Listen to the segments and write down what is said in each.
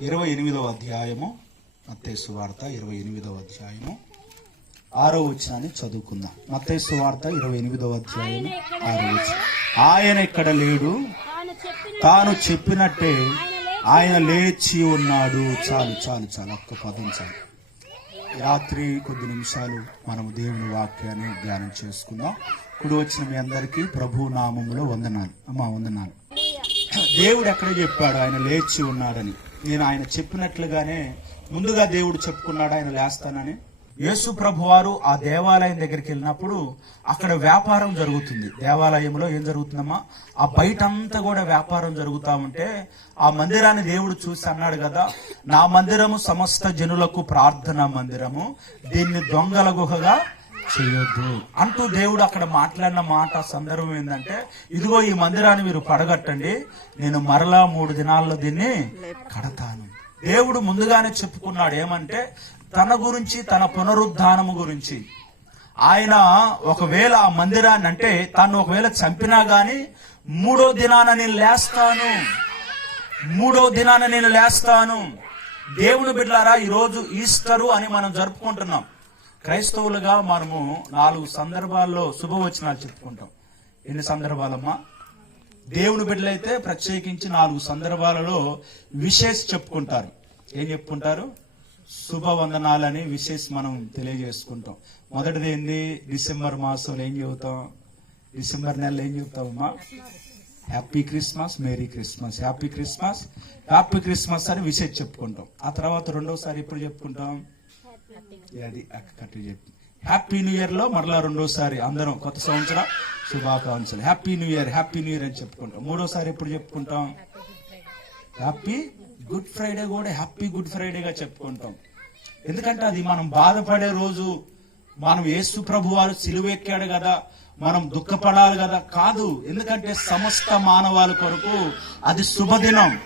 ఇరవై ఎనిమిదవ అధ్యాయము మత్తేసు వార్త ఇరవై ఎనిమిదవ అధ్యాయము ఆరో వచనాన్ని చదువుకుందాం. మత్తేసు వార్త ఇరవై ఎనిమిదవ అధ్యాయము ఆరో వచనం. ఆయన ఇక్కడ లేడు? తాను చెప్పినట్టే ఆయన లేచి ఉన్నాడు. చాలు చాలు చాలు ఒక్క పదం చాలు. రాత్రి కొద్ది నిమిషాలు మనము దేవుని వాక్యాన్ని ధ్యానం చేసుకుందాం. ఇప్పుడు వచ్చిన మీ అందరికీ ప్రభు నామములో వందనాలు. అమ్మా వందనాలు. దేవుడు ఎక్కడ చెప్పాడు? ఆయన లేచి ఉన్నాడని. నేను ఆయన చెప్పినట్లుగానే ముందుగా దేవుడు చెప్పుకున్నాడు ఆయన లేస్తానని. యేసు ప్రభు వారు ఆ దేవాలయం దగ్గరికి వెళ్ళినప్పుడు అక్కడ వ్యాపారం జరుగుతుంది. దేవాలయంలో ఏం జరుగుతుందమ్మా? ఆ బయటంతా కూడా వ్యాపారం జరుగుతా ఉంటే ఆ మందిరాన్ని దేవుడు చూసి అన్నాడు కదా నా మందిరము సమస్త జనులకు ప్రార్థన మందిరము దీన్ని దొంగల గుహగా చేయొద్దు. అంటూ దేవుడు అక్కడ మాట్లాడిన మాట సందర్భం ఏంటంటే ఇదిగో ఈ మందిరాన్ని మీరు పడగట్టండి నేను మరలా మూడు దినాల్లో దీన్ని కడతాను. దేవుడు ముందుగానే చెప్పుకున్నాడు ఏమంటే తన గురించి తన పునరుద్ధానము గురించి. ఆయన ఒకవేళ ఆ మందిరాన్ని అంటే తను ఒకవేళ చంపినా గాని మూడో దినాన నేను లేస్తాను. మూడో దినాన నేను లేస్తాను. దేవుని బిడ్డారా ఈరోజు ఈస్టరు అని మనం జరుపుకుంటున్నాం. క్రైస్తవులుగా మనము నాలుగు సందర్భాల్లో శుభవచనాలు చెప్పుకుంటాం. ఎన్ని సందర్భాలమ్మా? దేవుని బిడ్డలైతే ప్రత్యేకించి నాలుగు సందర్భాలలో విశేష చెప్పుకుంటారు. ఏం చెప్పుకుంటారు? శుభవందనాలని విశేష మనం తెలియజేసుకుంటాం. మొదటిది ఏంది? డిసెంబర్ మాసంలో ఏం చెబుతాం? డిసెంబర్ నెలలో ఏం చెబుతామమ్మా happy Christmas merry Christmas. Happy Christmas happy Christmas అని విశేష చెప్పుకుంటాం. ఆ తర్వాత రెండోసారి ఎప్పుడు చెప్పుకుంటాం? అది హ్యాపీ న్యూ ఇయర్లో మరలా రెండోసారి అందరం కొత్త సంవత్సరం శుభాకాంక్షలు. Happy new year happy new year అని చెప్పుకుంటాం. మూడోసారి ఎప్పుడు చెప్పుకుంటాం? హ్యాపీ గుడ్ ఫ్రైడే కూడా హ్యాపీ గుడ్ ఫ్రైడేగా చెప్పుకుంటాం. ఎందుకంటే అది మనం బాధపడే రోజు మనం యేసు ప్రభు వారు సిలువెక్కాడు కదా మనం దుఃఖపడాలి కదా. కాదు ఎందుకంటే సమస్త మానవాళి కొరకు అది శుభదినం.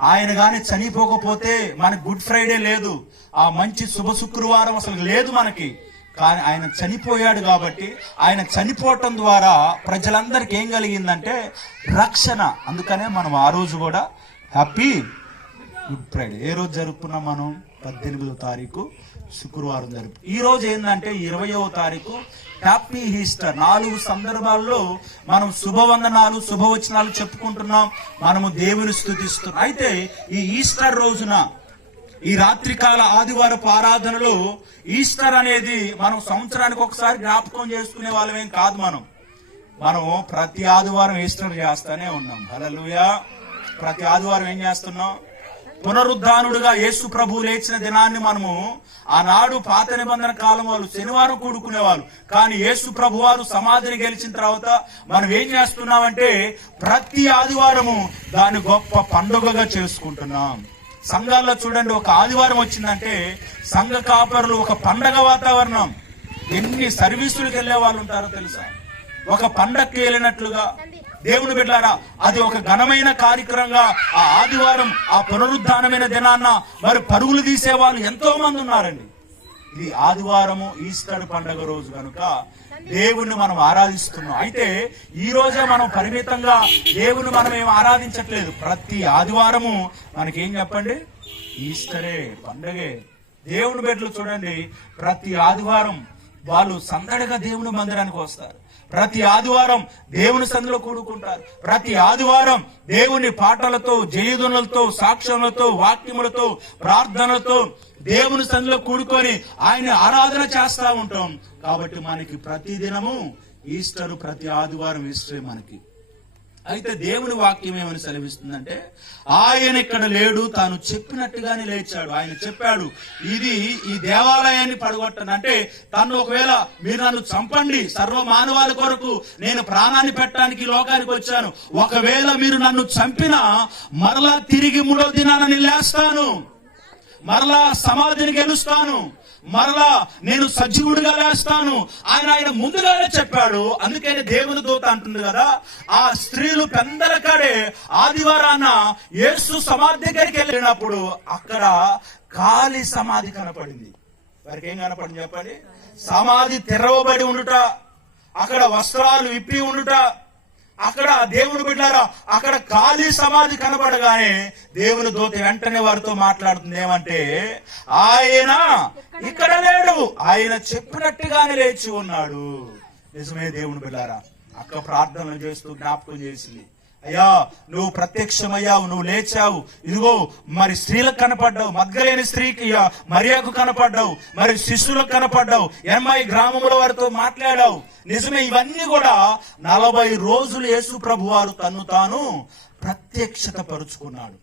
ఆయన కానీ చనిపోకపోతే మనకి గుడ్ ఫ్రైడే లేదు. ఆ మంచి శుభ శుక్రవారం అసలు లేదు మనకి. కానీ ఆయన చనిపోయాడు కాబట్టి ఆయన చనిపోవటం ద్వారా ప్రజలందరికీ ఏం కలిగిందంటే రక్షణ. అందుకనే మనం ఆ రోజు కూడా హ్యాపీ గుడ్ ఫ్రైడే. ఏ రోజు జరుపుకున్నాం మనం? పద్దెనిమిదో తారీఖు. శుక్రవారం జరుపు ఈ రోజు ఏంటంటే ఇరవయో తారీఖు హ్యాపీ ఈస్టర్. నాలుగు సందర్భాల్లో మనం శుభవందనాలు శుభవచనాలు చెప్పుకుంటున్నాం. మనము దేవుని స్థుతిస్తున్నాం. అయితే ఈ ఈస్టర్ రోజున ఈ రాత్రికాల ఆదివారపు ఆరాధనలో ఈస్టర్ అనేది మనం సంవత్సరానికి ఒకసారి జ్ఞాపకం చేసుకునే వాళ్ళమేం కాదు మనం. మనం ప్రతి ఆదివారం ఈస్టర్ చేస్తానే ఉన్నాం. హల్లెలూయా! ప్రతి ఆదివారం ఏం చేస్తున్నాం? పునరుద్ధానుడుగా యేసు ప్రభు లేచిన దినాన్ని మనము ఆనాడు పాత నిబంధన కాలం వాళ్ళు శనివారం కూడుకునేవాళ్ళు. కానీ యేసు ప్రభు వారు సమాధిని గెలిచిన తర్వాత మనం ఏం చేస్తున్నామంటే ప్రతి ఆదివారము దాన్ని గొప్ప పండుగగా చేసుకుంటున్నాం. సంఘాల్లో చూడండి ఒక ఆదివారం వచ్చిందంటే సంఘ కాపరులు ఒక పండగ వాతావరణం. ఎన్ని సర్వీసులకు వెళ్ళే వాళ్ళు ఉంటారో తెలుసా? ఒక పండక్కి వెళ్ళినట్లుగా దేవుని బిడ్డారా అది ఒక ఘనమైన కార్యక్రమంగా ఆ ఆదివారం ఆ పునరుద్ధానమైన దినాన్న మరి పరుగులు తీసే వాళ్ళు ఎంతో మంది ఉన్నారండి. ఇది ఆదివారము ఈస్టర్ పండగ రోజు కనుక దేవుణ్ణి మనం ఆరాధిస్తున్నాం. అయితే ఈ రోజే మనం పరిమితంగా దేవుని మనం ఏం ఆరాధించట్లేదు. ప్రతి ఆదివారము మనకేం చెప్పండి? ఈస్టరే పండగే. దేవుని బిడ్డలు చూడండి ప్రతి ఆదివారం వాళ్ళు సందడిగా దేవుని మందిరానికి వస్తారు. ప్రతి ఆదివారం దేవుని సందులో కూడుకుంటారు. ప్రతి ఆదివారం దేవుని పాటలతో జయదునులతో సాక్ష్యములతో వాక్యములతో ప్రార్థనలతో దేవుని సందులో కూడుకొని ఆయన ఆరాధన చేస్తా ఉంటాం. కాబట్టి మనకి ప్రతి దినము ఈస్టరు ప్రతి ఆదివారం ఈస్టరే మనకి. అయితే దేవుని వాక్యం ఏమని సెలవిస్తుందంటే ఆయన ఇక్కడ లేడు తాను చెప్పినట్టుగానే లేచాడు. ఆయన చెప్పాడు ఇది ఈ దేవాలయాన్ని పడగొట్టను. అంటే తను ఒకవేళ మీరు నన్ను చంపండి సర్వ మానవాల కొరకు నేను ప్రాణాన్ని పెట్టడానికి లోకానికి వచ్చాను. ఒకవేళ మీరు నన్ను చంపినా మరలా తిరిగి మూడో దినాన్ని లేస్తాను. మరలా సమాధిని గెలుస్తాను. మరలా నేను సజీవుడిగా లేస్తాను. ఆయన ఆయన ముందుగానే చెప్పాడు. అందుకని దేవుని దూత అంటుంది కదా ఆ స్త్రీలు పెందలకాడే ఆదివారాన యేసు సమాధి దగ్గరికి వెళ్ళినప్పుడు అక్కడ ఖాళీ సమాధి కనపడింది. వారికి ఏం కనపడింది చెప్పండి? సమాధి తెరవబడి ఉండుట అక్కడ వస్త్రాలు విప్పి ఉండుట అక్కడ దేవుని బిడ్డారా అక్కడ ఖాళీ సమాధి కనబడగానే దేవుని దూత వెంటనే వారితో మాట్లాడుతుంది. ఏమంటే ఆయన ఇక్కడ లేడు. ఆయన చెప్పినట్టుగానే లేచి ఉన్నాడు. నిజమే దేవుని బిడ్డారా అక్క ప్రార్థనలు చేస్తూ జ్ఞాపకం చేసింది. అయ్యా నువ్వు ప్రత్యక్షమయ్యావు నువ్వు లేచావు. ఇదిగో మరి స్త్రీలకు కనపడ్డావు మగ్గలేని స్త్రీకి ఆ, మరియకు కనపడ్డావు మరి శిష్యులకు కనపడ్డావు ఎంఐ గ్రామముల వారితో మాట్లాడావు. నిజమే ఇవన్నీ కూడా నలభై రోజులు యేసు ప్రభు వారు తన్ను తాను ప్రత్యక్షత పరుచుకున్నాడు.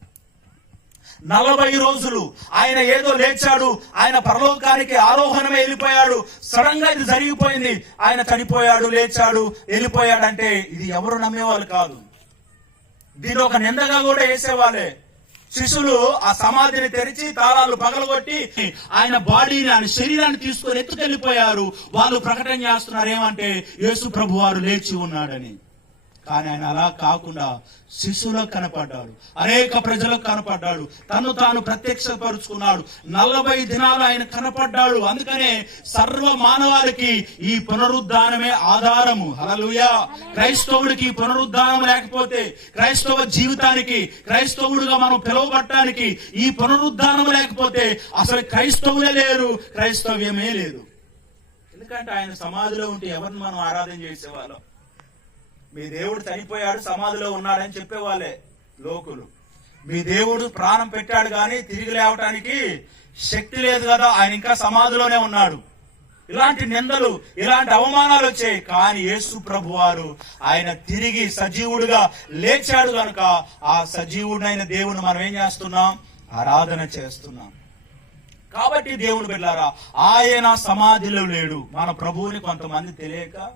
నలభై రోజులు ఆయన ఏదో లేచాడు ఆయన పరలోకానికి ఆరోహణమే వెళ్ళిపోయాడు సడన్గా ఇది జరిగిపోయింది ఆయన చనిపోయాడు లేచాడు వెళ్ళిపోయాడు అంటే ఇది ఎవరు నమ్మేవాళ్ళు కాదు. దీని ఒక నిందగా కూడా వేసేవాళ్ళే. శిష్యులు ఆ సమాధిని తెరిచి తాళాలు పగలగొట్టి ఆయన బాడీని ఆయన శరీరాన్ని తీసుకొని ఎత్తుకెళ్ళిపోయారు. వాళ్ళు ప్రకటన చేస్తున్నారు ఏమంటే యేసు ప్రభు వారు లేచి ఉన్నాడని. కానీ ఆయన అలా కాకుండా శిశువులకు కనపడ్డాడు. అనేక ప్రజలకు కనపడ్డాడు. తను తాను ప్రత్యక్షపరుచుకున్నాడు. నలభై దినాలు ఆయన కనపడ్డాడు. అందుకనే సర్వ మానవాళికి ఈ పునరుద్ధానమే ఆధారము. హలలుయా క్రైస్తవుడికి పునరుద్ధానం లేకపోతే క్రైస్తవ జీవితానికి క్రైస్తవుడుగా మనం పిలువబట్టడానికి ఈ పునరుద్ధానం లేకపోతే అసలు క్రైస్తవులే లేరు క్రైస్తవ్యమే లేదు. ఎందుకంటే ఆయన సమాధిలో ఉంటే ఎవరిని మనం ఆరాధన చేసేవాళ్ళం? మీ దేవుడు చనిపోయాడు సమాధిలో ఉన్నాడని చెప్పేవాళ్ళే లోకులు. మీ దేవుడు ప్రాణం పెట్టాడు కానీ తిరిగి లేవటానికి శక్తి లేదు కదా ఆయన ఇంకా సమాధిలోనే ఉన్నాడు. ఇలాంటి నిందలు ఇలాంటి అవమానాలు వచ్చాయి. కానీ యేసు ప్రభు వారు ఆయన తిరిగి సజీవుడుగా లేచాడు కనుక ఆ సజీవుడైన దేవుని మనం ఏం చేస్తున్నాం? ఆరాధన చేస్తున్నాం. కాబట్టి దేవుని బిడ్డారా ఆయన సమాధిలో లేడు. మన ప్రభువుని కొంతమంది తెలియక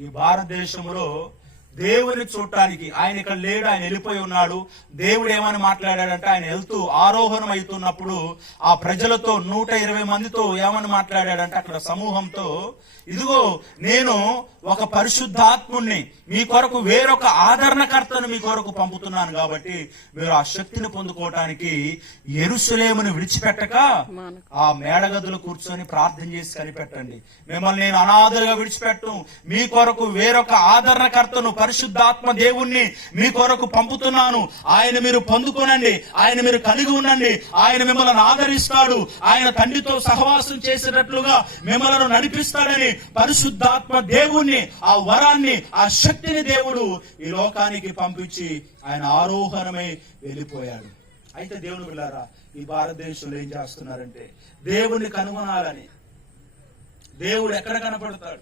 ఈ భారతదేశంలో దేవుని చూడటానికి ఆయన ఇక్కడ లేడు ఆయన వెళ్ళిపోయి ఉన్నాడు. దేవుడు ఏమని మాట్లాడాడంటే ఆయన వెళ్తూ ఆరోహణం అవుతున్నప్పుడు ఆ ప్రజలతో నూట ఇరవై మందితో ఏమని మాట్లాడాడంటే అక్కడ సమూహంతో ఇదిగో నేను ఒక పరిశుద్ధాత్ముణ్ణి మీ కొరకు వేరొక ఆదరణకర్తను మీ కొరకు పంపుతున్నాను కాబట్టి మీరు ఆ శక్తిని పొందుకోవటానికి ఎరుసలేమును విడిచిపెట్టక ఆ మేడగదులు కూర్చొని ప్రార్థన చేసి కనిపెట్టండి. మిమ్మల్ని నేను అనాథలుగా విడిచిపెట్టు మీ కొరకు వేరొక ఆదరణకర్తను పరిశుద్ధాత్మ దేవుణ్ణి మీ కొరకు పంపుతున్నాను. ఆయన మీరు పొందుకోనండి. ఆయన మీరు కలిగి ఉండండి. ఆయన మిమ్మల్ని ఆదరిస్తాడు. ఆయన తండ్రితో సహవాసం చేసేటట్లుగా మిమ్మల్ని నడిపిస్తాడని పరిశుద్ధాత్మ దేవుణ్ణి ఆ వరాన్ని ఆ శక్తిని దేవుడు ఈ లోకానికి పంపించి ఆయన ఆరోహణమై వెళ్ళిపోయాడు. అయితే దేవుని బిళ్ళారా ఈ భారతదేశంలో ఏం చేస్తున్నారంటే దేవుణ్ణి కనుగొనాలని దేవుడు ఎక్కడ కనపడతాడు?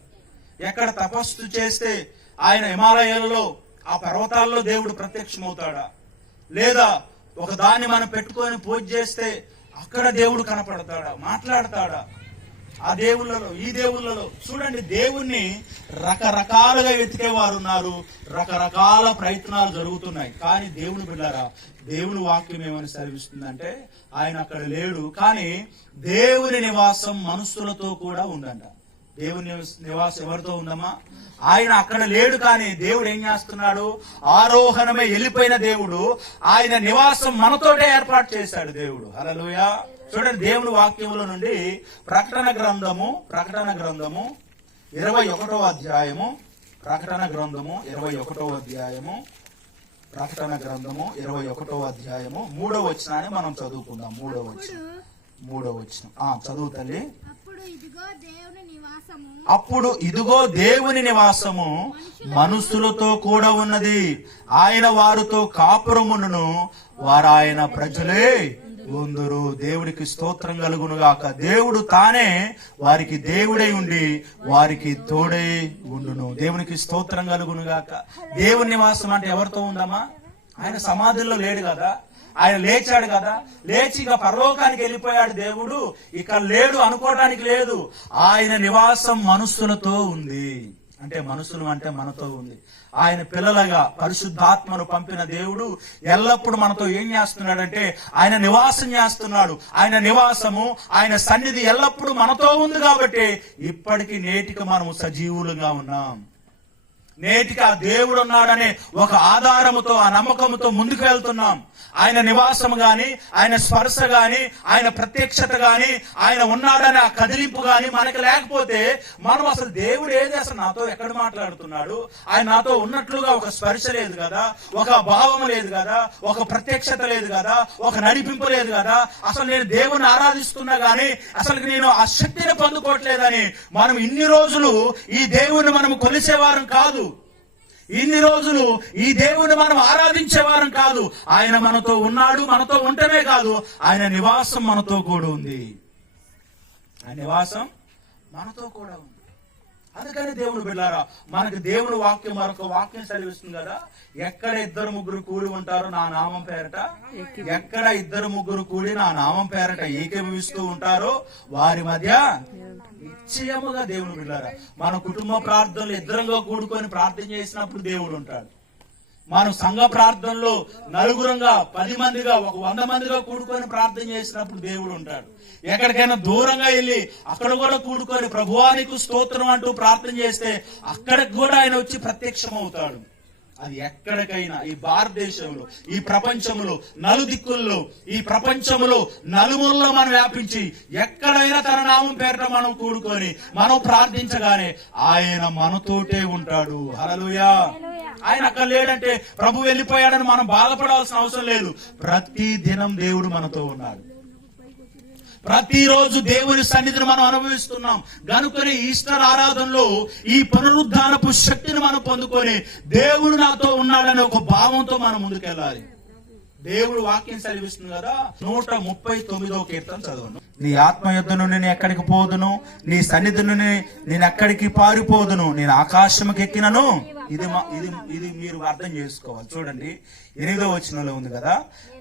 ఎక్కడ తపస్సు చేస్తే ఆయన హిమాలయాలలో ఆ పర్వతాల్లో దేవుడు ప్రత్యక్షమవుతాడా? లేదా ఒక దాన్ని మనం పెట్టుకొని పూజ చేస్తే అక్కడ దేవుడు కనపడతాడా? మాట్లాడతాడా? ఆ దేవుళ్ళలో ఈ దేవుళ్ళలో చూడండి దేవుణ్ణి రకరకాలుగా వెతికే వారు ఉన్నారు రకరకాల ప్రయత్నాలు జరుగుతున్నాయి. కానీ దేవుని బిడ్డారా దేవుని వాక్యం ఏమని సెలవిస్తుందంటే ఆయన అక్కడ లేడు కానీ దేవుని నివాసం మనుషులతో కూడా ఉందంట. దేవుని నివాసం ఎవరితో ఉందమ్మా? ఆయన అక్కడ లేడు కానీ దేవుడు ఏం చేస్తున్నాడు? ఆరోహణమే వెళ్ళిపోయిన దేవుడు ఆయన నివాసం మనతోటే ఏర్పాటు చేశాడు దేవుడు. హల్లెలూయా. చూడండి దేవుని వాక్యముల నుండి ప్రకటన గ్రంథము ప్రకటన గ్రంథము ఇరవై ఒకటో అధ్యాయము ప్రకటన గ్రంథము ఇరవై ఒకటో అధ్యాయము ప్రకటన గ్రంథము ఇరవై ఒకటో అధ్యాయము మూడో వచ్చినాన్ని మనం చదువుకుందాం. మూడో వచ్చిన మూడో వచ్చిన ఆ చదువు తల్లి. అప్పుడు ఇదిగో దేవుని నివాసము. మనుషులతో కూడా ఉన్నది. ఆయన వారితో కాపురమును వారు ఆయన ప్రజలే ఉందరు. దేవుడికి స్తోత్రం కలుగును గాక. దేవుడు తానే వారికి దేవుడై ఉండి వారికి తోడై ఉండును. దేవునికి స్తోత్రం కలుగును గాక. దేవుని నివాసం అంటే ఎవరితో ఉందమ్మా? ఆయన సమాధుల్లో లేడు కదా. ఆయన లేచాడు కదా. లేచి ఇక పరలోకానికి వెళ్ళిపోయాడు దేవుడు. ఇక లేడు అనుకోవడానికి లేదు. ఆయన నివాసం మనుషులతో ఉంది. అంటే మనుషులు అంటే మనతో ఉంది. ఆయన పిల్లలుగా పరిశుద్ధాత్మను పంపిన దేవుడు ఎల్లప్పుడు మనతో ఏం చేస్తున్నాడంటే ఆయన నివాసం చేస్తున్నాడు. ఆయన నివాసము ఆయన సన్నిధి ఎల్లప్పుడు మనతో ఉంది కాబట్టి ఇప్పటికి నేటికి మనము సజీవులుగా ఉన్నాం. నేటికి ఆ దేవుడు ఉన్నాడనే ఒక ఆధారముతో ఆ నమ్మకముతో ముందుకు వెళ్తున్నాం. ఆయన నివాసం గాని ఆయన స్పర్శ గాని ఆయన ప్రత్యక్షత గాని ఆయన ఉన్నాడనే ఆ కదిలింపు గాని మనకి లేకపోతే మనం అసలు దేవుడు ఏది అసలు నాతో ఎక్కడ మాట్లాడుతున్నాడు? ఆయన నాతో ఉన్నట్లుగా ఒక స్పర్శ లేదు కదా? ఒక భావం లేదు కదా? ఒక ప్రత్యక్షత లేదు కదా? ఒక నడిపింపు లేదు కదా? అసలు నేను దేవుని ఆరాధిస్తున్నా గాని అసలు నేను ఆ శక్తిని పొందుకోవట్లేదని మనం ఇన్ని రోజులు ఈ దేవుని మనం కొలిసేవారం కాదు. ఇన్ని రోజులు ఈ దేవుని మనం ఆరాధించేవారం కాదు. ఆయన మనతో ఉన్నాడు మనతో ఉండటమే కాదు. ఆయన నివాసం మనతో కూడా ఉంది. ఆ నివాసం మనతో కూడా ఉంది. అందుకని దేవుని బిడ్డారా మనకు దేవుని వాక్యం మరొక వాక్యం చదివిస్తుంది కదా ఎక్కడ ఇద్దరు ముగ్గురు కూడి ఉంటారు నా నామం పేరట ఎక్కడ ఇద్దరు ముగ్గురు కూడి నా నామం పేరట ఏకీభవిస్తూ ఉంటారో వారి మధ్య నిశ్చయముగా దేవుని బిడ్డారా మన కుటుంబ ప్రార్థనలు ఇద్దరంగా కూడుకొని ప్రార్థన చేసినప్పుడు దేవుడు ఉంటాడు. మనం సంఘ ప్రార్థనలో నలుగురంగా పది మందిగా ఒక వంద మందిగా కూడుకొని ప్రార్థన చేసినప్పుడు దేవుడు ఉంటాడు. ఎక్కడికైనా దూరంగా వెళ్ళి అక్కడ కూడా కూడుకొని ప్రభువానికి స్తోత్రం అంటూ ప్రార్థన చేస్తే అక్కడికి కూడా ఆయన వచ్చి ప్రత్యక్షం అవుతాడు అది ఎక్కడికైనా ఈ భారతదేశంలో ఈ ప్రపంచంలో నలుదిక్కుల్లో ఈ ప్రపంచంలో నలుమూలలో మనం వ్యాపించి ఎక్కడైనా తన నామం పేరిట మనం కూడుకొని మనం ప్రార్థించగానే ఆయన మనతోటే ఉంటాడు. హల్లెలూయా. ఆయన అక్కడ లేడంటే ప్రభు వెళ్ళిపోయాడని మనం బాధపడాల్సిన అవసరం లేదు. ప్రతి దినం దేవుడు మనతో ఉన్నాడు. ప్రతిరోజు దేవుని సన్నిధిని మనం అనుభవిస్తున్నాం. కనుకనే ఈస్టర్ ఆరాధనలో ఈ పునరుద్ధానపు శక్తిని మనం పొందుకొని దేవుడు నాతో ఉన్నాడనే ఒక భావంతో మనం ముందుకెళ్ళాలి. దేవుడు వాక్యం చదివిస్తుంది కదా నూట ముప్పై తొమ్మిదో కీర్తన చదవను నీ ఆత్మ యుద్ధను నుండి నేను ఎక్కడికి పోదును? నీ సన్నిధి నుండి నేను ఎక్కడికి పారిపోదును? నేను ఆకాశంకి ఎక్కినను? ఇది ఇది ఇది మీరు అర్థం చేసుకోవాలి. చూడండి ఎనిమిదో వచనంలో ఉంది కదా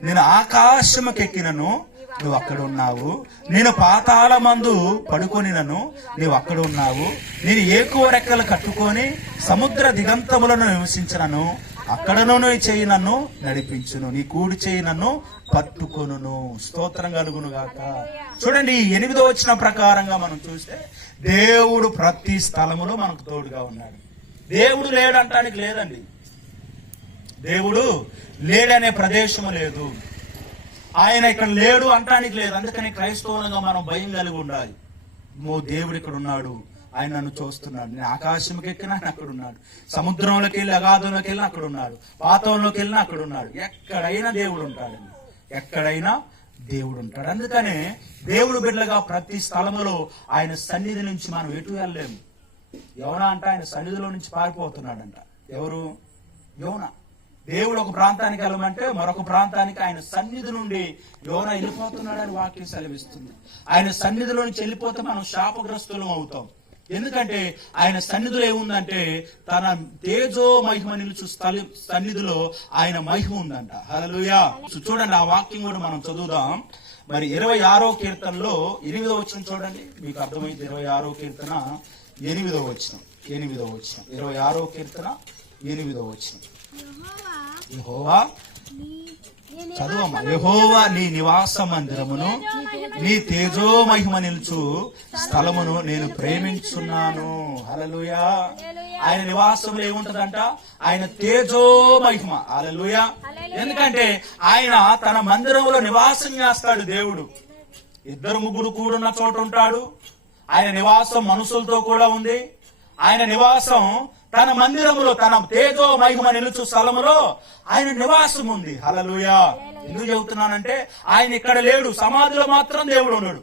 నేను ఆకాశంకి ఎక్కినను నువ్వు అక్కడ ఉన్నావు. నేను పాతాళ మందు పడుకొనినను. నువ్వు అక్కడ ఉన్నావు. నేను ఏకువ రెక్కలు కట్టుకొని సముద్ర దిగంతములను నివసించినను. అక్కడను నీ చేయి నన్ను నడిపించును. నీ కూడి చేయి నన్ను పట్టుకొను స్తోత్రం కలుగును గాక. చూడండి ఎనిమిదో వచ్చిన ప్రకారంగా మనం చూస్తే దేవుడు ప్రతి స్థలములో మనకు తోడుగా ఉన్నాడు. దేవుడు లేడంటానికి లేదండి. దేవుడు లేడనే ప్రదేశము లేదు. ఆయన ఇక్కడ లేడు అంటానికి లేదు. అందుకని క్రైస్తవులుగా మనం భయం కలిగి ఉండాలి. మో దేవుడు ఇక్కడ ఉన్నాడు. ఆయన నన్ను చూస్తున్నాడు. నేను ఆకాశంకి ఎక్కినా ఆయన అక్కడ ఉన్నాడు. సముద్రంలోకి వెళ్ళి అగాధంలోకి వెళ్ళినా అక్కడ ఉన్నాడు. పాతంలోకి వెళ్ళినా అక్కడ ఉన్నాడు. ఎక్కడైనా దేవుడు ఉంటాడు. ఎక్కడైనా దేవుడు ఉంటాడు. అందుకనే దేవుడు బిడ్డగా ప్రతి స్థలములో ఆయన సన్నిధి నుంచి మనం ఎటు వెళ్ళలేము. ఎవరా అంటే ఆయన సన్నిధిలో నుంచి పారిపోతున్నాడంట. ఎవరు? దేవుడు ఒక ప్రాంతానికి వెళ్ళమంటే మరొక ప్రాంతానికి ఆయన సన్నిధి నుండి యోన వెళ్ళిపోతున్నాడని వాక్యం సెలవిస్తుంది. ఆయన సన్నిధిలో నుంచి వెళ్ళిపోతే మనం శాపగ్రస్తులం అవుతాం. ఎందుకంటే ఆయన సన్నిధిలో ఏముందంటే తన తేజో మహిమ నిలుచు స్థలి సన్నిధిలో ఆయన మహిమ ఉందంట. హల్లెలూయా. చూడండి ఆ వాక్యం కూడా మనం చదువుదాం. మరి ఇరవై ఆరో కీర్తనలో ఎనిమిదో వచ్చిన చూడండి. మీకు అర్థమైంది ఇరవై ఆరో కీర్తన ఎనిమిదో వచ్చిన ఎనిమిదో వచ్చిన ఇరవై ఆరో కీర్తన ఎనిమిదో వచ్చిన యెహోవా యెహోవా నీ నీ నివాస మందిరమును నీ తేజో మహిమ నిలుచు స్థలమును నేను ప్రేమించున్నాను. హలలుయా ఆయన నివాసంలో ఏముంటదంట? ఆయన తేజో మహిమ హల్లెలూయా. ఎందుకంటే ఆయన తన మందిరంలో నివాసం చేస్తాడు దేవుడు. ఇద్దరు ముగ్గురు కూడున్న చోట ఉంటాడు. ఆయన నివాసం మనుషులతో కూడా ఉంది. ఆయన నివాసం తన మందిరములో తన తేజో మహిమ నిలుచు స్థలములో ఆయన నివాసం ఉంది హలలుయా ఎందుకు చెబుతున్నానంటే ఆయన ఇక్కడ లేడు. సమాధిలో మాత్రం దేవుడు ఉన్నాడు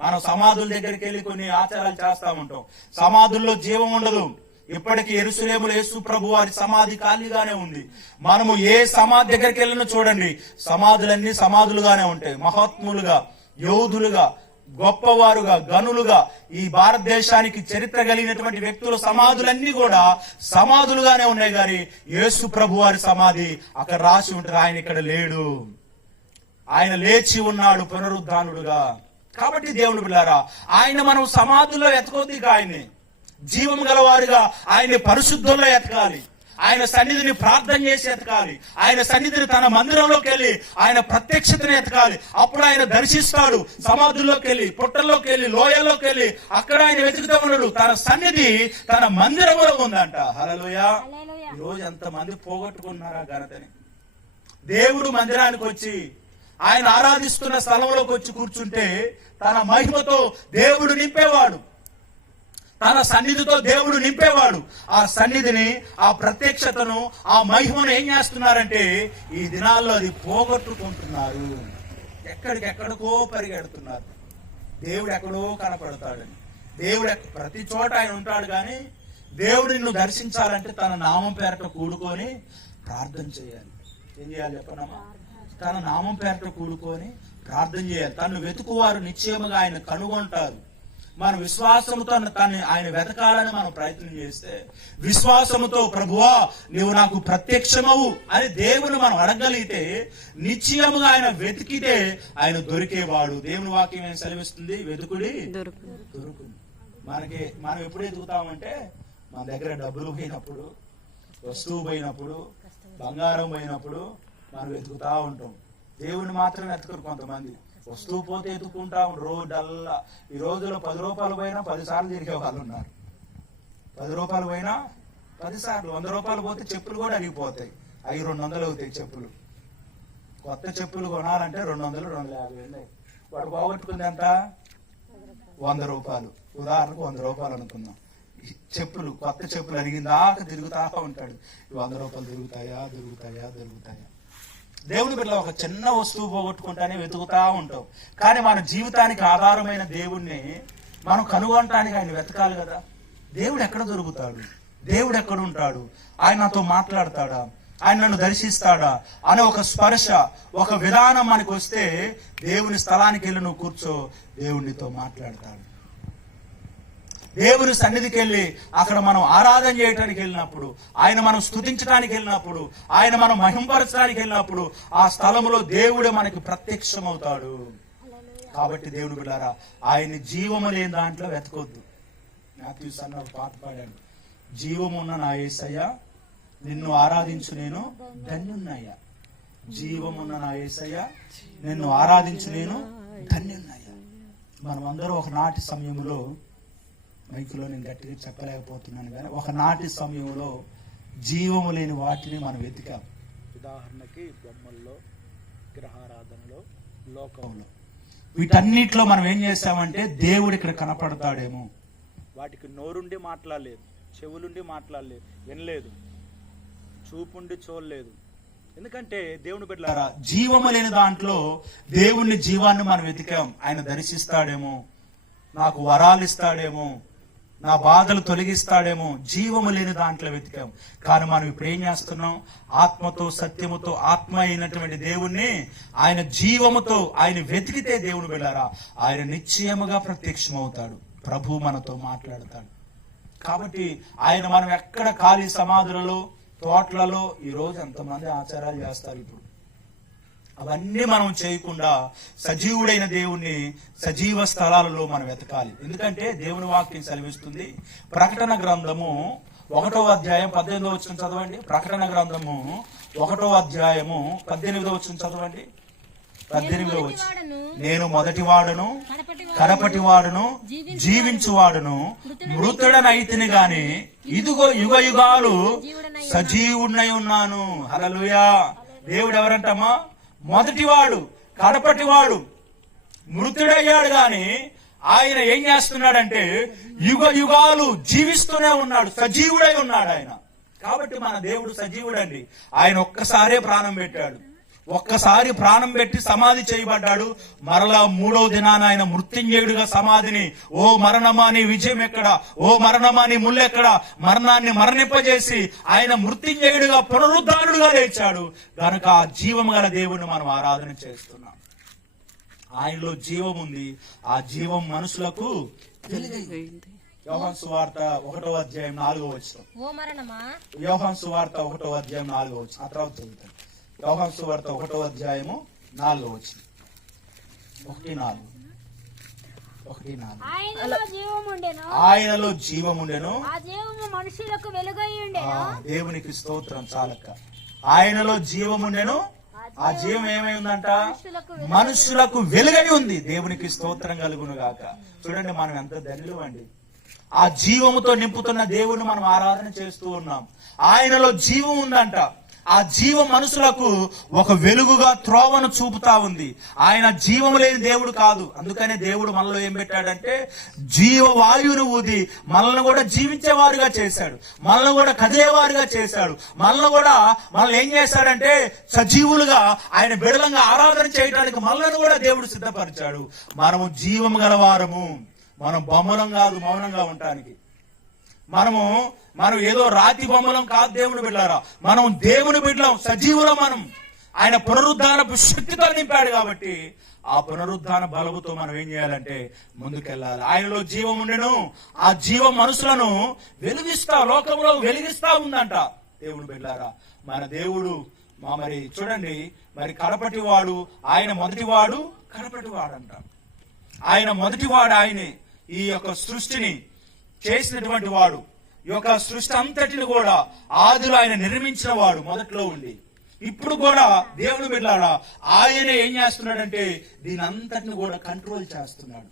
మనం సమాధుల దగ్గరికి వెళ్ళి కొన్ని ఆచారాలు చేస్తా ఉంటాం. సమాధుల్లో జీవం ఉండదు. ఇప్పటికీ ఎరుసలేములు యేసు ప్రభు వారి సమాధి ఖాళీగానే ఉంది. మనము ఏ సమాధి దగ్గరికి వెళ్ళినా చూడండి సమాధులన్నీ సమాధులుగానే ఉంటాయి. మహాత్ములుగా యోధులుగా గొప్పవారుగా గనులుగా ఈ భారతదేశానికి చరిత్ర కలిగినటువంటి వ్యక్తుల సమాధులన్నీ కూడా సమాధులుగానే ఉన్నాయి కానీ యేసు ప్రభు వారి సమాధి అక్కడ రాసి ఉంటారు ఆయన ఇక్కడ లేడు. ఆయన లేచి ఉన్నాడు పునరుద్ధానుడుగా. కాబట్టి దేవుడు బిళ్ళారా ఆయన మనం సమాధుల్లో ఎతకొద్ది ఆయన్ని. జీవం గలవారుగా ఆయన్ని పరిశుద్ధంలో ఎతకాలి. ఆయన సన్నిధిని ప్రార్థన చేసి ఎతకాలి. ఆయన సన్నిధిని తన మందిరంలోకి వెళ్ళి ఆయన ప్రత్యక్షతని ఎతకాలి. అప్పుడు ఆయన దర్శిస్తాడు. సమాధుల్లోకి వెళ్ళి పుట్టల్లోకి వెళ్ళి లోయల్లోకి వెళ్ళి అక్కడ ఆయన వెతుకుతూ ఉన్నాడు. తన సన్నిధి తన మందిరంలో ఉందంట. హలలోయ హల్లెలూయా. ఈ రోజు ఎంతమంది పోగొట్టుకున్నారా ఘనతని? దేవుడు మందిరానికి వచ్చి ఆయన ఆరాధిస్తున్న స్థలంలోకి వచ్చి కూర్చుంటే తన మహిమతో దేవుడు నింపేవాడు. తన సన్నిధితో దేవుడు నింపేవాడు. ఆ సన్నిధిని ఆ ప్రత్యక్షతను ఆ మహిమను ఏం చేస్తున్నారంటే ఈ దినాల్లో అది పోగొట్టుకుంటున్నారు. ఎక్కడికెక్కడికో పరిగెడుతున్నారు. దేవుడు ఎక్కడో కనపడతాడని దేవుడు ప్రతి చోట ఆయన ఉంటాడు కానీ దేవుడు నిన్ను దర్శించాలంటే తన నామం పేరట కూడుకొని ప్రార్థన చేయాలి. ఏం చేయాలి చెప్పనమ్మా? తన నామం పేరట కూడుకొని ప్రార్థన చేయాలి. తను వెతుకువారు నిశ్చయముగా ఆయన కనుగొంటారు. మన విశ్వాసముతో తను ఆయన వెతకాలని మనం ప్రయత్నం చేస్తే విశ్వాసముతో ప్రభువా నీవు నాకు ప్రత్యక్షమవు అని దేవుని మనం అడగలిగితే నిశ్చయముగా ఆయన వెతికితే ఆయన దొరికేవాడు. దేవుని వాక్యం ఏం సెలవిస్తుంది? వెతుకుడి దొరుకు దొరుకు మనకి మనం ఎప్పుడు ఎదుగుతామంటే మన దగ్గర డబ్బులు పోయినప్పుడు వస్తువు పోయినప్పుడు బంగారం పోయినప్పుడు మనం వెతుకుతా ఉంటాం. దేవుని మాత్రం వెతకరు కొంతమంది. వస్తూ పోతే ఎత్తుకుంటా రోడ్డల్లా. ఈ రోజులో పది రూపాయలు పోయినా పది సార్లు తిరిగే వాళ్ళు ఉన్నారు. పది రూపాయలు పోయినా పదిసార్లు వంద రూపాయలు పోతే చెప్పులు కూడా అరిగిపోతాయి అవి రెండు వందలు అవుతాయి చెప్పులు. కొత్త చెప్పులు కొనాలంటే రెండు వందలు రెండు వందల యాభై వేలు వాడు పోగొట్టుకుంది ఎంత? వంద రూపాయలు. ఉదాహరణకు వంద రూపాయలు అనుకుందాం. చెప్పులు కొత్త చెప్పులు అరిగిందాక తిరుగుతా ఉంటాడు. ఈ వంద రూపాయలు తిరుగుతాయా తిరుగుతాయా తిరుగుతాయా? దేవుని బిడ్డ ఒక చిన్న వస్తువు పోగొట్టుకుంటానే వెతుకుతా ఉంటాం. కానీ మన జీవితానికి ఆధారమైన దేవుణ్ణి మనం కనుగొనటానికి ఆయన వెతకాలి కదా. దేవుడు ఎక్కడ దొరుకుతాడు? దేవుడు ఎక్కడ ఉంటాడు? ఆయన నాతో మాట్లాడతాడా? ఆయన నన్ను దర్శిస్తాడా? అనే ఒక స్పర్శ ఒక విధానం మనకు వస్తే దేవుని స్థలానికి వెళ్ళి నువ్వు కూర్చో దేవునితో మాట్లాడతాడు. దేవుని సన్నిధికి వెళ్ళి అక్కడ మనం ఆరాధన చేయడానికి వెళ్ళినప్పుడు ఆయన మనం స్థుతించడానికి వెళ్ళినప్పుడు ఆయన మనం మహింపరచడానికి వెళ్ళినప్పుడు ఆ స్థలంలో దేవుడే మనకి ప్రత్యక్షమవుతాడు. కాబట్టి దేవుడు బిడ్డారా ఆయన జీవము లేని దాంట్లో వెతకొద్దు. మాథ్యూస్ అన్న ఒక పాట పాడాడు. జీవమున్న నా ఏసయ్య నిన్ను ఆరాధించు నేను ధన్యున్నయ్యా. జీవమున్న నా ఏసయ్య నిన్ను ఆరాధించు నేను ధన్యున్నయ్యా. మనం అందరూ ఒకనాటి సమయంలో మైకులో నేను గట్టిగా చెప్పలేకపోతున్నాను కానీ ఒకనాటి సమయంలో జీవము లేని వాటిని మనం వెతికాం. ఉదాహరణకి బొమ్మల్లో గ్రహారాధనలో లోకంలో. వీటన్నిటిలో మనం ఏం చేస్తామంటే దేవుడు ఇక్కడ కనపడతాడేమో. వాటికి నోరుండి మాట్లాడలేదు చెవులుండి మాట్లాడలేదు వినలేదు చూపుండి చూడలేదు. ఎందుకంటే దేవుని బిడ్డ బిడ్డలారా, జీవము లేని దాంట్లో దేవుని జీవాన్ని మనం వెతికాం. ఆయన దర్శిస్తాడేమో నాకు వరాలు ఇస్తాడేమో నా బాధలు తొలగిస్తాడేమో జీవము లేని దాంట్లో వెతికాం. కానీ మనం ఇప్పుడు ఏం చేస్తున్నాం? ఆత్మతో సత్యముతో ఆత్మ అయినటువంటి దేవుణ్ణి ఆయన జీవముతో ఆయన వెతికితే దేవుడు వెళ్ళారా? ఆయన నిశ్చయముగా ప్రత్యక్షమవుతాడు. ప్రభు మనతో మాట్లాడతాడు. కాబట్టి ఆయన మనం ఎక్కడ ఖాళీ సమాధులలో తోటలలో ఈ రోజు ఎంతమంది ఆచారాలు చేస్తారు ఇప్పుడు? అవన్నీ మనం చేయకుండా సజీవుడైన దేవుణ్ణి సజీవ స్థలాలలో మనం వెతకాలి. ఎందుకంటే దేవుని వాక్యం సెలవిస్తుంది. ప్రకటన గ్రంథము ఒకటో అధ్యాయం పద్దెనిమిదో వచ్చిన చదవండి. ప్రకటన గ్రంథము ఒకటో అధ్యాయము పద్దెనిమిదో వచ్చిన చదవండి. పద్దెనిమిదో వచ్చి నేను మొదటి వాడును కడపటి వాడును జీవించువాడును మృతుడనైతిని గాని ఇదిగో యుగ యుగాలు సజీవుడనై ఉన్నాను. హల్లెలూయా. దేవుడు ఎవరంటమ్మా మొదటివాడు కడపటివాడు మృతుడయ్యాడు గాని ఆయన ఏం చేస్తున్నాడంటే యుగ యుగాలు జీవిస్తూనే ఉన్నాడు సజీవుడై ఉన్నాడు ఆయన. కాబట్టి మన దేవుడు సజీవుడండి. ఆయన ఒక్కసారే ప్రాణం పెట్టాడు. ఒక్కసారి ప్రాణం పెట్టి సమాధి చేయబడ్డాడు. మరలా మూడవ దినాన ఆయన మృత్యుంజయుడిగా సమాధిని ఓ మరణమా నీ విజయం ఎక్కడ? ఓ మరణమా నీ ముల్లెక్కడ మరణాన్ని మరణింపజేసి ఆయన మృత్యుంజయుడిగా పునరుద్ధానుడుగా లేచాడు. కనుక ఆ జీవం గల దేవుని మనం ఆరాధన చేస్తున్నాం. ఆయనలో జీవం ఉంది. ఆ జీవం మనుషులకు యోహాన్ సువార్త ఒకటో అధ్యాయం నాలుగో వచ్చిన ఓ మరణమా? యోహాన్ సువార్త ఒకటో అధ్యాయం నాలుగో వచ్చిన ఆ తర్వాత యోహాన్ సువార్త ఒకటో అధ్యాయము నాలుగో వచ్చిన ఒకటి నాలుగు. ఒకటి నాలుగు. ఆయనలో జీవం ఉండెను. ఆయనలో జీవముండెను మనుషులకు దేవునికి స్తోత్రం చాలక్క. ఆయనలో జీవముండెను ఆ జీవం ఏమై ఉందంట? మనుషులకు వెలుగై ఉంది. దేవునికి స్తోత్రం కలుగును గాక. చూడండి మనం ఎంత ధనులు అండి ఆ జీవముతో నింపుతున్న దేవుని మనం ఆరాధన చేస్తూ ఉన్నాం. ఆయనలో జీవం ఉందంట. ఆ జీవ మనుషులకు ఒక వెలుగుగా త్రోవను చూపుతా ఉంది. ఆయన జీవం లేని దేవుడు కాదు. అందుకనే దేవుడు మనలో ఏం పెట్టాడంటే జీవవాయువును ఊది మనల్ని కూడా జీవించేవారుగా చేశాడు. మనల్ని కూడా కదిలేవారుగా చేశాడు. మనల్ని కూడా మనల్ని ఏం చేశాడంటే సజీవులుగా ఆయన బిడలంగా ఆరాధన చేయడానికి మనల్ని కూడా దేవుడు సిద్ధపరిచాడు. మనము జీవం గలవారము. మనం బొమ్మలం కాదు మౌనంగా ఉండటానికి. మనము మనం ఏదో రాతి బొమ్మలం కాదు దేవుని బిడ్డారా. మనం దేవుని బిడ్డలం సజీవులం మనం. ఆయన పునరుద్ధానపు శక్తితో నింపాడు కాబట్టి ఆ పునరుద్ధాన బలముతో మనం ఏం చేయాలంటే ముందుకెళ్ళాలి. ఆయనలో జీవం ఉండెను ఆ జీవం మనుషులను వెలిగిస్తా లోకంలో వెలిగిస్తా ఉందంట దేవుని బిడ్డారా. మన దేవుడు మా మరి చూడండి మరి కడపటి వాడు ఆయన మొదటి వాడు కడపటి వాడంట ఆయన మొదటివాడు ఆయనే. ఈ యొక్క సృష్టిని చేసినటువంటి వాడు. యొక్క సృష్టి అంతటిని కూడా ఆదిలో ఆయన నిర్మించిన వాడు మొదట్లో ఉండి. ఇప్పుడు కూడా దేవుడు బిడ్డారా ఆయన ఏం చేస్తున్నాడంటే దీని అంతటిని కూడా కంట్రోల్ చేస్తున్నాడు.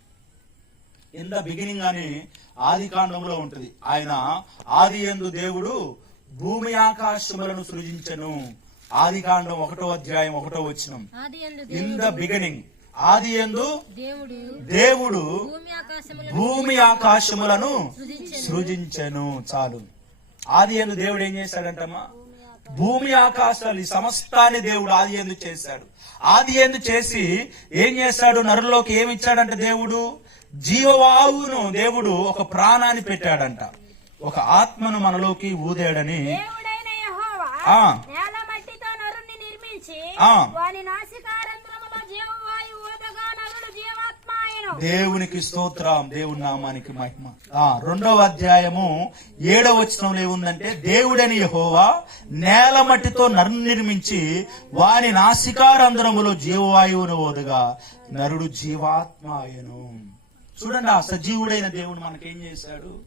ఇన్ ద బిగినింగ్ అని ఆది కాండంలో ఉంటుంది. ఆయన ఆది ఎందు దేవుడు భూమి ఆకాశములను సృజించను. ఆది కాండం ఒకటో అధ్యాయం ఒకటో యందు ఇన్ ద బిగినింగ్ ఆది ఎందు దేవుడు భూమి ఆకాశముల భూమి ఆకాశములను సృజించెను. చాలు. ఆది ఎందు దేవుడు ఏం చేశాడంటమ్మా భూమి ఆకాశాలు సమస్తాన్ని దేవుడు ఆది ఎందు చేశాడు. ఆది ఎందు చేసి ఏం చేశాడు నరుల్లోకి ఏమి ఇచ్చాడంట దేవుడు? జీవవాయువును దేవుడు ఒక ప్రాణాన్ని పెట్టాడంట. ఒక ఆత్మను మనలోకి ఊదాడని ఆ. దేవునికి స్తోత్రం దేవుని నామానికి మహిమ. ఆ రెండవ అధ్యాయము ఏడవ వచనంలో ఏముందంటే దేవుడని హోవా నేల మట్టితో నరు నిర్మించి వాని నాసికారంధ్రములో జీవవాయువును ఓదగా నరుడు జీవాత్మాయను చూడండి ఆ సజీవుడైన దేవుడు మనకేం చేశాడు?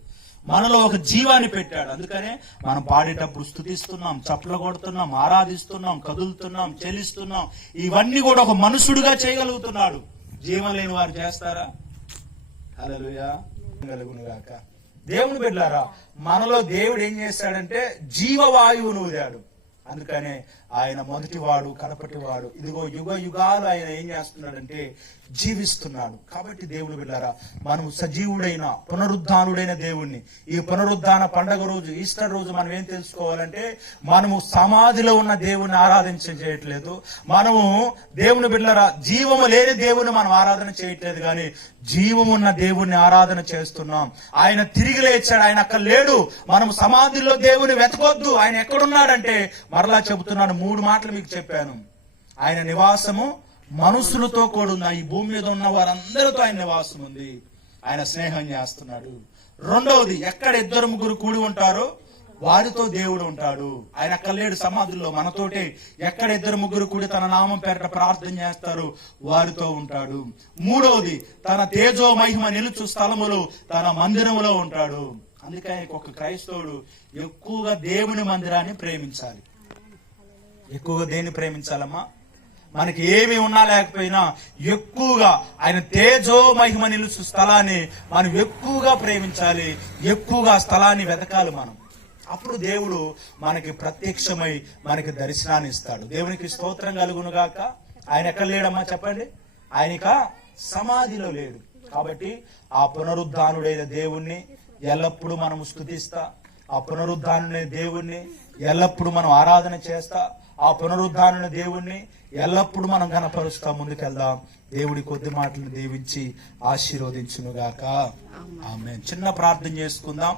మనలో ఒక జీవాన్ని పెట్టాడు. అందుకనే మనం పాడేటప్పుడు స్థుతిస్తున్నాం చప్పలు కొడుతున్నాం ఆరాధిస్తున్నాం కదులుతున్నాం చెల్లిస్తున్నాం ఇవన్నీ కూడా ఒక మనుషుడుగా చేయగలుగుతున్నాడు. జీవం లేని వారు చేస్తారా? హల్లెలూయా. కలుగునుగాక. దేవుని బిడ్డారా మనలో దేవుడు ఏం చేస్తాడంటే జీవవాయువును ఊదాడు. అందుకనే ఆయన మొదటివాడు కడపటివాడు ఇదిగో యుగ యుగాలు ఆయన ఏం చేస్తున్నాడంటే జీవిస్తున్నాడు. కాబట్టి దేవుడు వెళ్ళారా మనం సజీవుడైన పునరుద్ధానుడైన దేవుణ్ణి. ఈ పునరుద్ధాన పండగ రోజు ఈస్టర్ రోజు మనం ఏం తెలుసుకోవాలంటే మనము సమాధిలో ఉన్న దేవుని ఆరాధించ చేయట్లేదు. మనము దేవుని బిడ్డరా జీవము లేని దేవుని మనం ఆరాధన చేయట్లేదు కానీ జీవమున్న దేవుణ్ణి ఆరాధన చేస్తున్నాం. ఆయన తిరిగి లేచాడు ఆయన అక్కడ లేడు. మనం సమాధిలో దేవుని వెతకొద్దు. ఆయన ఎక్కడున్నాడంటే మరలా చెబుతున్నాను మూడు మాటలు మీకు చెప్పాను. ఆయన నివాసము మనుషులతో కూడా ఈ భూమి మీద ఉన్న వారందరితో ఆయన నివాసం ఉంది. ఆయన స్నేహం చేస్తున్నాడు. రెండవది ఎక్కడ ఇద్దరు ముగ్గురు కూడి ఉంటారో వారితో దేవుడు ఉంటాడు. ఆయన అక్కడ లేడు సమాధుల్లో మనతోటే ఎక్కడ ఇద్దరు ముగ్గురు కూడి తన నామం పేరట ప్రార్థన చేస్తారు వారితో ఉంటాడు. మూడవది తన తేజో మహిమ నిలుచు స్థలములో తన మందిరములో ఉంటాడు. అందుకని ఒక క్రైస్తవుడు ఎక్కువగా దేవుని మందిరాన్ని ప్రేమించాలి. ఎక్కువగా దేన్ని ప్రేమించాలమ్మా? మనకి ఏమి ఉన్నా లేకపోయినా ఎక్కువగా ఆయన తేజో మహిమ నిలుసు స్థలాన్ని మనం ఎక్కువగా ప్రేమించాలి. ఎక్కువగా స్థలాన్ని వెతకాలి మనం. అప్పుడు దేవుడు మనకి ప్రత్యక్షమై మనకి దర్శనాన్ని ఇస్తాడు. దేవునికి స్తోత్రం కలుగునుగాక. ఆయన ఎక్కడ లేడమ్మా చెప్పండి? ఆయనక సమాధిలో లేడు. కాబట్టి ఆ పునరుద్ధానుడైన దేవుణ్ణి ఎల్లప్పుడూ మనం స్థుతిస్తా. ఆ పునరుద్ధానుడైన దేవుణ్ణి ఎల్లప్పుడూ మనం ఆరాధన చేస్తా. ఆ పునరుద్ధానుని దేవుణ్ణి ఎల్లప్పుడూ మనం కనపరుస్తా ముందుకెళ్దాం. దేవుడి కొద్ది మాటలు దీవించి ఆశీర్వదించునుగాక. ఆమె చిన్న ప్రార్థన చేసుకుందాం.